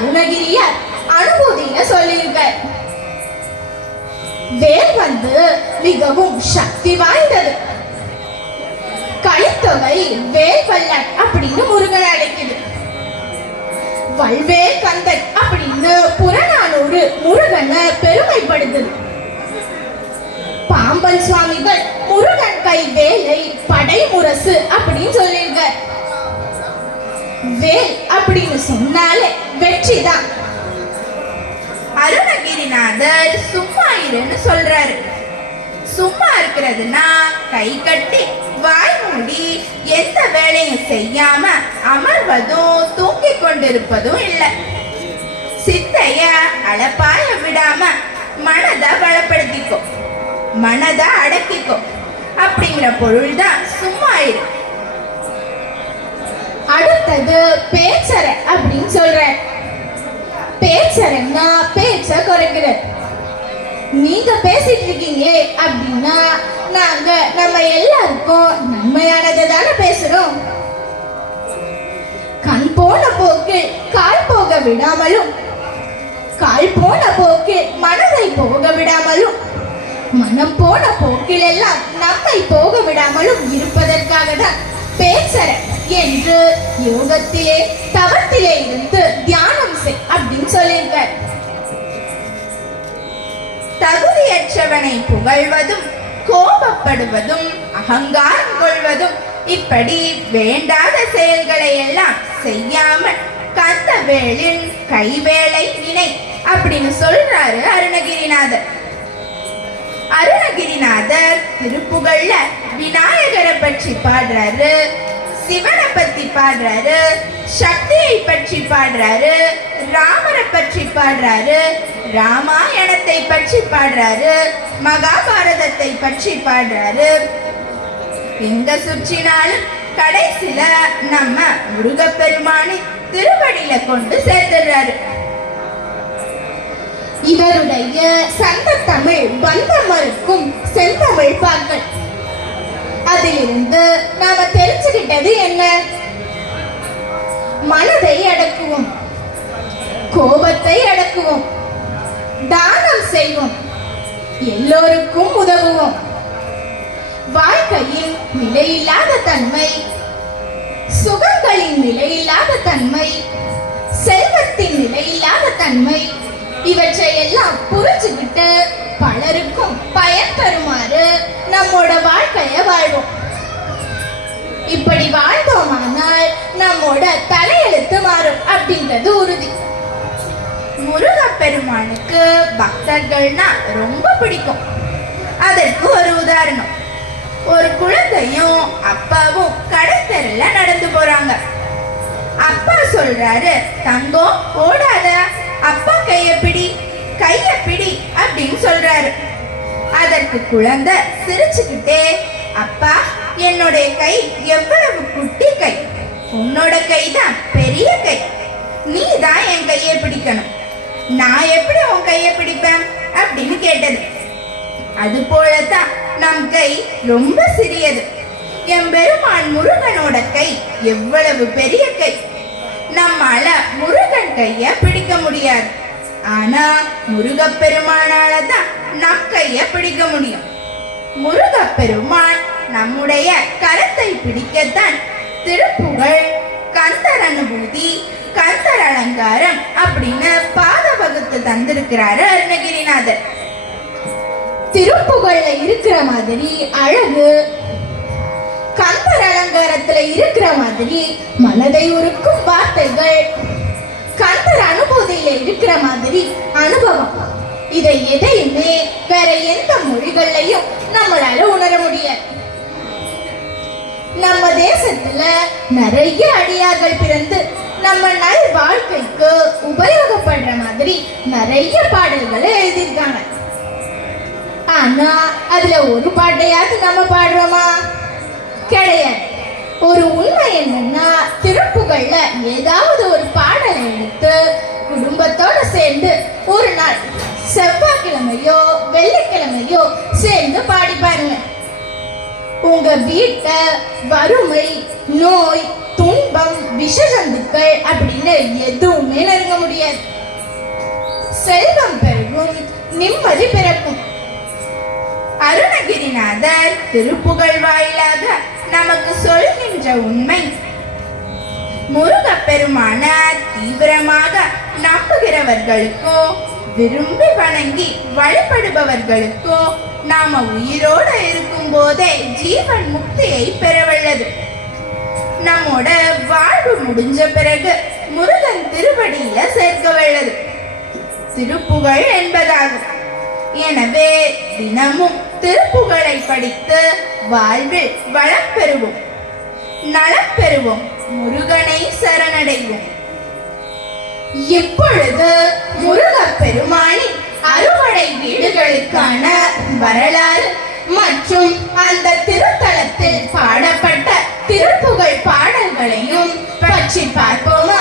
அருணகிரிய அருணகிரியார் அனுபூதியில சொல்லியிருக்கார் வேல் வந்து மிகவும் சக்தி வாய்ந்தது. கலித்தொகை வேல் வல்லன் அப்படின்னு முருகன் அழைக்குது. வல்வேல் கந்தன் அப்படின்னு புறநானூறு முருகனை பெருமைப்படுத்துது பாம்பன் சுவாமிகள் முருகன் கை வேலை படை முரசு அப்படின்னு சொல்லியிருக்க வேல் அப்படின்னு சொன்னாலே வெற்றிதான். அருணகிரிநாதர் சும்மா இருன்னு சொல்றாரு. சும்மா இருக்கிறதுனா கை கட்டி வாய் மூடி எந்த வேலையும் செய்யாம அமர்வதும் தூங்கிக் கொண்டிருப்பதும் இல்லை. சித்தைய அளப்பாய விடாம மனதை பலப்படுத்திக்கோ மனதை அடக்கிக்கோ. அப்படிங்கிற பொருள் தான் சும்மா இரு அடுத்தது அப்படின்னு சொல்ற பேச்சரைன்னா பேச்ச குறைக்கிறேன் நீங்க பேசிட்டு இருக்கீங்களே அப்படின்னா நாங்க நம்ம எல்லாருக்கும் நன்மையானதை தானே பேசுறோம். கண் போன போக்கில் கால் போக விடாமலும் கால் போன போக்கில் மனதை போக விடாமலும் மனம் போன போக்கில் எல்லாம் நம்மை போக விடாமலும் இருப்பதற்காக தான் பேசுறேன் என்று யோகத்திலே தவத்திலே இருந்து தியானம் செய் அப்படின்னு சொல்லியிருக்கார் தகுதியற்றவனை புகழ்வதும் கோபப்படுவதும் அகங்காரம் கொள்வதும் இப்படி வேண்டாத செயல்களை எல்லாம் செய்யாமல் கந்த வேளின் கைவேளை நினை அப்படின்னு சொல்றாரு அருணகிரிநாதர். அருணகிரிநாதர் திருப்புகழ்ல விநாயகரை பற்றி பாடுறாரு. சிவனை பத்தி பாடுறாரு சக்தியை பற்றி பாடுறாரு ராமரை பற்றி பாடுறாரு ராமாயணத்தை பற்றி பாடுறாரு மகாபாரதத்தை பற்றி பாடுறாரு. எங்க சுற்றினாலும் கடைசியில நம்ம முருகப்பெருமானை திருவடியில கொண்டு சேர்த்துறாரு இவருடைய சந்த தமிழ் வந்தமருக்கும் செந்தமிழ் பாக்கள். அதிலிருந்து நாம தெரிஞ்சுக்கிட்டது என்ன? மனதை அடக்குவோம் கோபத்தை அடக்குவோம் தானம் செய்வோம் எல்லோருக்கும் உதவுவோம். வாழ்க்கையின் நிலையில்லாத தன்மை சுகங்களின் நிலையில்லாத தன்மை செல்வத்தின் நிலையில்லாத தன்மை இவற்றை எல்லாம் புரிஞ்சுக்கிட்டு பலருக்கும் பயன் தருமாறு நம்மோட வாழ்க்கைய வாழ்வோம். இப்படி வாழ்ந்தோமானால் நம்மோட தலையெழுத்து மாறும் அப்படின்றது உறுதி. முருகப்பெருமானுக்கு பக்தர்கள்னா ரொம்ப பிடிக்கும். அதற்கு ஒரு உதாரணம். ஒரு குழந்தையும் அப்பாவும் கடைத்தெருல நடந்து போறாங்க. அப்பா சொல்றாரு தங்கம் ஓடாத. அப்பா கைய பிடி கைய பிடி அப்படின்னு சொல்றாரு. அதற்கு குழந்தை சிரிச்சுக்கிட்டே அப்பா என்னுடைய கை எவ்வளவு குட்டி கை? உன்னோட கை தான் பெரிய கை. நீ தான் என் கையை பிடிக்கணும். நான் எப்படி உன் கையை பிடிப்பேன்? அப்படின்னு கேட்டது. அது போலதான் நம் கை ரொம்ப சிறியது. எம்பெருமான் முருகனோட கை எவ்வளவு பெரிய கை? நம்மால முருகன் கைய பிடிக்க முடியாது. ஆனா முருகப்பெருமானால தான் நம் கைய பிடிக்க முடியும். முருகப்பெருமான் நம்முடைய கரத்தை பிடிக்கத்தான் திருப்புகழ் கந்தர் அனுபூதி கந்தர் அலங்காரம் அப்படின்னு பாத வகுத்து தந்திருக்கிறாரு அருணகிரிநாதர். திருப்புகழ்ல இருக்கிற மாதிரி அழகு கந்தர் அலங்காரத்துல இருக்கிற மாதிரி மனதை உருக்கும் வார்த்தைகள். கந்தர் அனுபூதியில இருக்கிற மாதிரி அனுபவம். இதை எதையுமே வேற எந்த மொழிகள்லையும் நம்மளால உணர முடியாது. நம்ம தேசத்துல நிறைய அடியார்கள் பிறந்து நம்ம நல் வாழ்க்கைக்கு உபயோகப்படுற மாதிரி நிறைய பாடல்களை எழுதியிருக்காங்க. ஆனா அதுல ஒரு பாட்டையாவது நம்ம பாடுறோமா என்னன்னா திருப்புகள்ல ஏதாவது ஒரு பாடலை எடுத்து குடும்பத்தோட சேர்ந்து ஒரு நாள் செவ்வாய்க்கிழமையோ வெள்ளிக்கிழமையோ சேர்ந்து பாடி பாருங்க. உங்க வீட்டை வறுமை நோய் துன்பம் விஷஜந்து அப்படின்னு எதுவுமே நெருங்க முடியாது. செல்வம் பெருகும் நிம்மதி பிறக்கும். அருணகிரிநாதர் திருப்புகழ் வாயிலாக நமக்கு சொல்கின்ற உண்மை. முருகப் பெருமான தீவிரமாக நம்புகிறவர்களுக்கோ விரும்பி வணங்கி வழிபடுபவர்களுக்கோ நாம உயிரோட இருக்கும் போதே ஜீவன் முக்தியை பெறவல்லது. நம்மோட வாழ்வு முடிஞ்ச பிறகு முருகன் திருவடியில சேர்க்க வல்லது திருப்புகழ் என்பதாகும். எனவே தினமும் திருப்புகழை படித்து வாழ்வில் வளம் பெறுவோம். நலம் பெறுவோம். முருகனை சரணடைவோம். இப்பொழுது முருக பெருமானின் அறுவடை வீடுகளுக்கான வரலாறு மற்றும் அந்த திருத்தலத்தில் பாடப்பட்ட திருப்புகழ் பாடல்களையும் பற்றி பார்ப்போமா?